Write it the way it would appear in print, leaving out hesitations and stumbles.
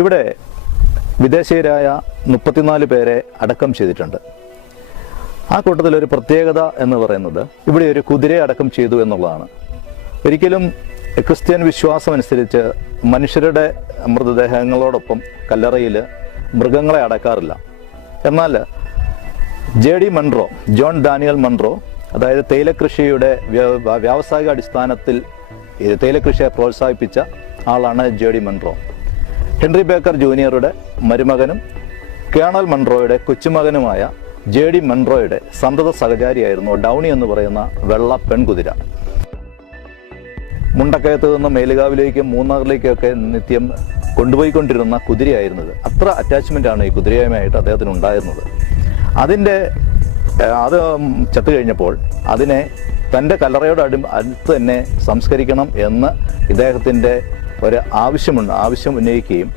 ഇവിടെ വിദേശീയരായ 34 പേരെ അടക്കം ചെയ്തിട്ടുണ്ട്. ആ കൂട്ടത്തിലൊരു പ്രത്യേകത എന്ന് പറയുന്നത് ഇവിടെ ഒരു കുതിരയെ അടക്കം ചെയ്തു എന്നുള്ളതാണ്. ഒരിക്കലും ക്രിസ്ത്യൻ വിശ്വാസം അനുസരിച്ച് മനുഷ്യരുടെ മൃതദേഹങ്ങളോടൊപ്പം കല്ലറയിൽ മൃഗങ്ങളെ അടക്കാറില്ല. എന്നാൽ J D. Munro, John Daniel Munro, അതായത് തേയിലക്കൃഷിയുടെ വ്യാവസായിക അടിസ്ഥാനത്തിൽ തേയിലക്കൃഷിയെ പ്രോത്സാഹിപ്പിച്ച ആളാണ് ജെ.ഡി. മൺറോ. ഹെൻറി ബേക്കർ ജൂനിയറുടെ മരുമകനും കേണൽ മൺറോയുടെ കൊച്ചുമകനുമായ ജെ.ഡി. മൺറോയുടെ സന്തത സഹചാരിയായിരുന്നു ഡൗണി എന്ന് പറയുന്ന വെള്ള പെൺകുതിര. മുണ്ടക്കയത്ത് നിന്ന് മേലുകാവിലേക്കും മൂന്നാറിലേക്കൊക്കെ നിത്യം കൊണ്ടുപോയിക്കൊണ്ടിരുന്ന കുതിരയായിരുന്നത്. അത്ര അറ്റാച്ച്മെൻ്റാണ് ഈ കുതിരയുമായിട്ട് അദ്ദേഹത്തിന് ഉണ്ടായിരുന്നത്. അത് ചത്തു കഴിഞ്ഞപ്പോൾ അതിനെ തൻ്റെ കല്ലറയോട് അടുത്ത് തന്നെ സംസ്കരിക്കണം എന്ന് ഇദ്ദേഹത്തിൻ്റെ ഒരു ആവശ്യം ഉന്നയിക്കുകയും